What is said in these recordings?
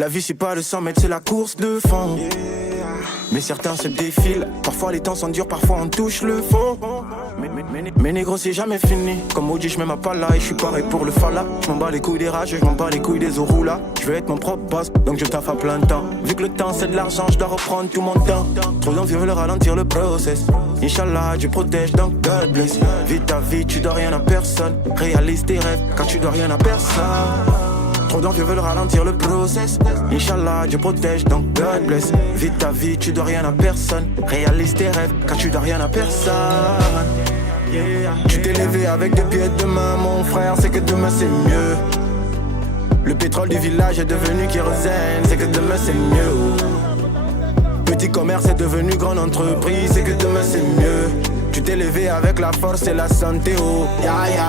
La vie c'est pas le 100 mètres, c'est la course de fond. Mais certains se défilent. Parfois les temps sont durs, parfois on touche le fond. Mais négro c'est jamais fini. Comme Oji j'mets ma pala et j'suis pareil pour le fala. J'm'en bats les couilles des rages, j'm'en bats les couilles des Orula. J'veux être mon propre boss, donc je taffe à plein temps. Vu que le temps c'est de l'argent, j'dois reprendre tout mon temps. Trop d'envie veulent ralentir le process. Inch'Allah, Dieu protège, donc God bless. Vis ta vie, tu dois rien à personne. Réalise tes rêves, car tu dois rien à personne. Trop d'envie veulent ralentir le process. Inch'Allah, Dieu protège, donc God bless. Vis ta vie, tu dois rien à personne. Réalise tes rêves, car tu dois rien à personne. Tu t'es levé avec deux pieds de main, mon frère, c'est que demain c'est mieux. Le pétrole du village est devenu kérosène, c'est que demain c'est mieux. Petit commerce est devenu grande entreprise, c'est que demain c'est mieux. Tu t'es levé avec la force et la santé, oh.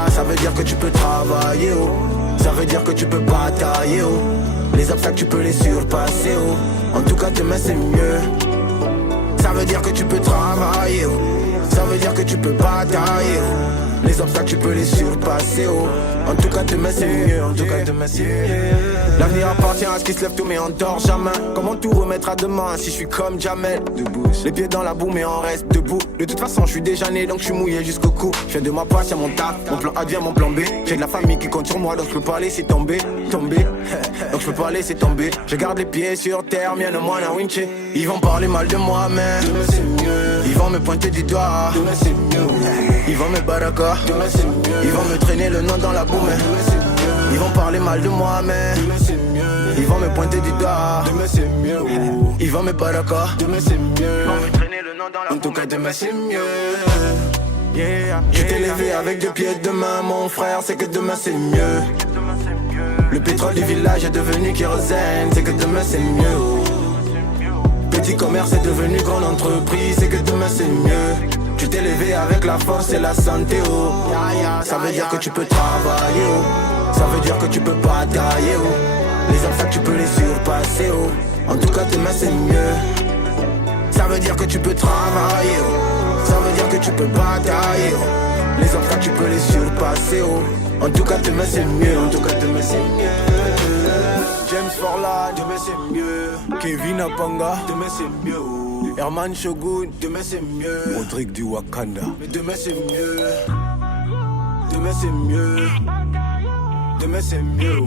Ça veut dire que tu peux travailler, oh. Ça veut dire que tu peux batailler, oh. Les obstacles tu peux les surpasser, oh. En tout cas demain c'est mieux. Ça veut dire que tu peux travailler, oh. Ça veut dire que tu peux batailler, oh. Les obstacles tu peux les surpasser, oh. En tout cas demain c'est mieux, en tout cas demain c'est mieux. L'avenir appartient à ce qui se lève tôt mais on dort jamais. Comment tout remettre à demain si je suis comme Jamel? Debout, les pieds dans la boue mais on reste debout. De toute façon je suis déjà né donc je suis mouillé jusqu'au cou. Je viens de ma place, y'a mon taf, mon plan A devient mon plan B. J'ai de la famille qui compte sur moi donc je peux pas laisser tomber. Donc je peux pas laisser tomber. Je garde les pieds sur terre, bien au moins à Winché. Ils vont parler mal de moi mais demain c'est mieux. Ils vont me pointer du doigt, demain c'est mieux. Ils vont me baraka, demain c'est mieux. Ils vont me traîner le nom dans la boue mais demain c'est mieux. Ils vont parler mal de moi mais demain c'est mieux. Ils vont me pointer du doigt, demain c'est mieux. Ils vont me baraka, demain c'est mieux. Ils vont me traîner le nom dans la boue. En tout cas demain c'est mieux. Tu t'es levé avec deux pieds de main, mon frère, c'est que demain c'est mieux. Le pétrole du village est devenu kérosène, c'est que demain c'est mieux. Petit commerce est devenu grande entreprise, c'est que demain c'est mieux. Tu t'es levé avec la force et la santé, oh. Ça veut dire que tu peux travailler, oh. Ça veut dire que tu peux batailler, oh. Les obstacles tu peux les surpasser, oh. En tout cas demain c'est mieux. Ça veut dire que tu peux travailler, oh. Ça veut dire que tu peux batailler, oh. Les obstacles tu peux les surpasser, oh. En tout cas demain c'est mieux, en tout cas demain c'est mieux. James Forlad, demain c'est mieux. Kevin Apanga, demain c'est mieux. Herman Shogun, demain c'est mieux. Rodrigue du Wakanda, mais demain c'est mieux. Demain c'est mieux. Demain c'est mieux.